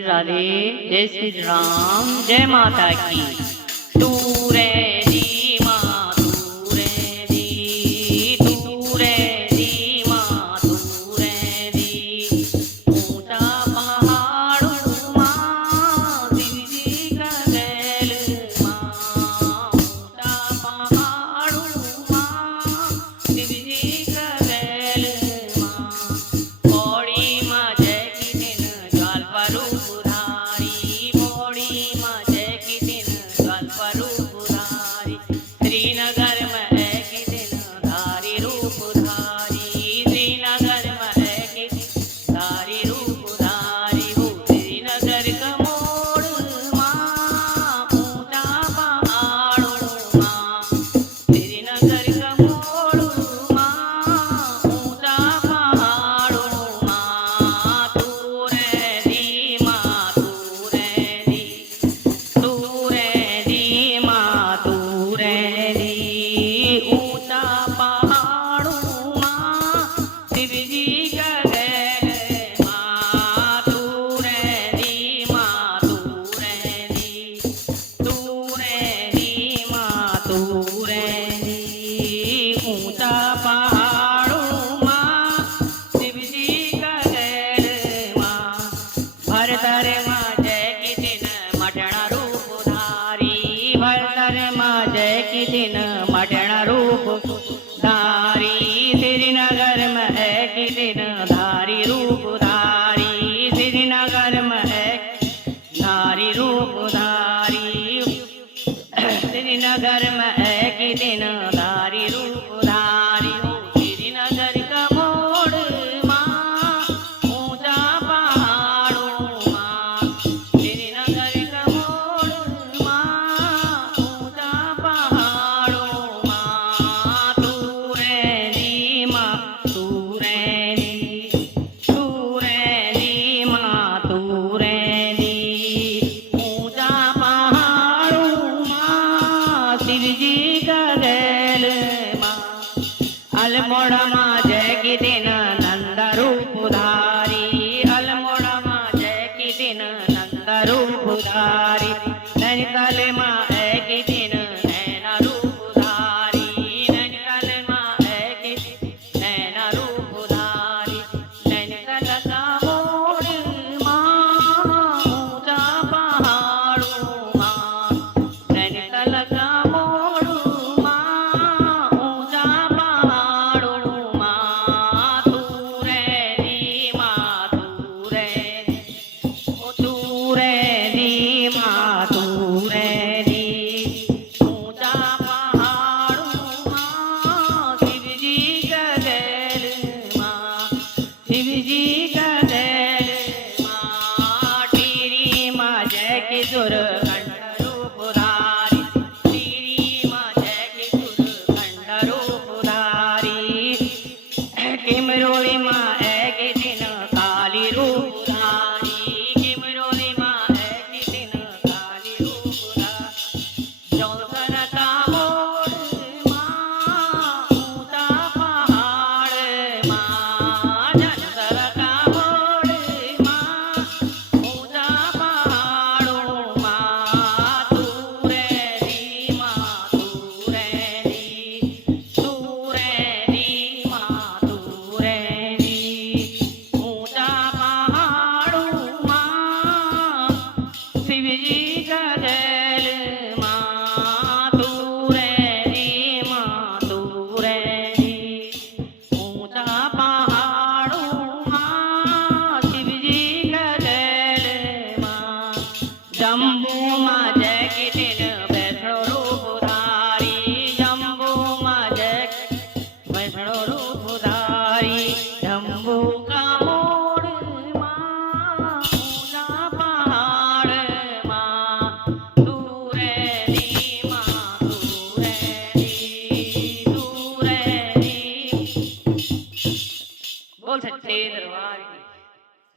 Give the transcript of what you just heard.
राधे जय श्री राम जय माता की। तू रे दी माँ तू रे दी, तू रे दी माँ तू रे दी। ऊंचा पहाड़ों माँ दिल्ली का गैल माँ, ऊंचा पहाड़ों माँ दिल्ली का गैल माँ। पौड़ी माँ जय की दिन ज्वाल परू उधारी, पौड़ी माँ जय की दिन ज्वाल परू उधारी। श्रीनगर में है की दिन धारी रूप धारी, श्रीनगर में है की दिन धारी रूप धारी। हो श्रीनगर का मोड़ माँ ऊंचा पहाड़ों माँ, श्रीनगर का मोड़ माँ ऊंचा पहाड़ों माँ। तू रे दी माँ तू रे दी, तू रे दी माँ तू रे दी। ऊंचा पहाड़ों माँ शिव जी का गैल माँ। तू रे दी माँ तू रे दी, तू रे दी माँ तू रे दी। ऊंचा पहाड़ों माँ शिव जी का गैल माँ। भरतर माँ जय की दिन मटना रूप धारी, भरतर माँ जय की दिन मटना रूप धारी। श्रीनगर में है की दिन धारी रूप धारी, श्रीनगर में है धारी रूप धारी। श्रीनगर में है की दिन धारी रूप धारी। हो श्रीनगर का मोड़ माँ ऊंचा पहाड़ों माँ, श्रीनगर का मोड़ माँ ऊंचा पहाड़ों माँ। तू रे दी माँ तू रे दी, तू रे दी माँ तू रे दी। ऊंचा पहाड़ों माँ शिव जी का गैल माँ। अल्मोड़ा माँ जय की दिन नंद रूप धारी, अल्मोड़ा माँ जय की दिन नंद रूप धारी। नैनीताल माँ है की दिन नैना रूप धारी, नैनीताल माँ है की दिन नैना रूप धारी। नैनीताल का मोड़ माँ ऊंचा पहाड़ों माँ, नैनीताल का मोड़ माँ ऊंचा पहाड़ों माँ। तू रे दी माँ तू रे दी, ओ तू रे दी माँ तू रे दी। ऊंचा पहाड़ों माँ शिव जी का गैल माँ, शिव जी का गैल माँ। टीरी माँ जय की दुर्गंध रूप धारी, टीरी माँ जय की दुर्गंध रूप धारी। किमरोली माँ है की दिन काली रूप धारी, किमरोली माँ है की दिन काली रूप धारी। जौनसर का मोड़ माँ ऊंचा पहाड़ माँ, जौनसर का मोड़ माँ ऊंचा पहाड़ों माँ। तू रे दी माँ तू रे दी, तू रे दी माँ तू रे दी। ऊंचा पहाड़ों माँ शिव जी का गैल माँ। तू रे दी माँ तू रे दी। ऊंचा पहाड़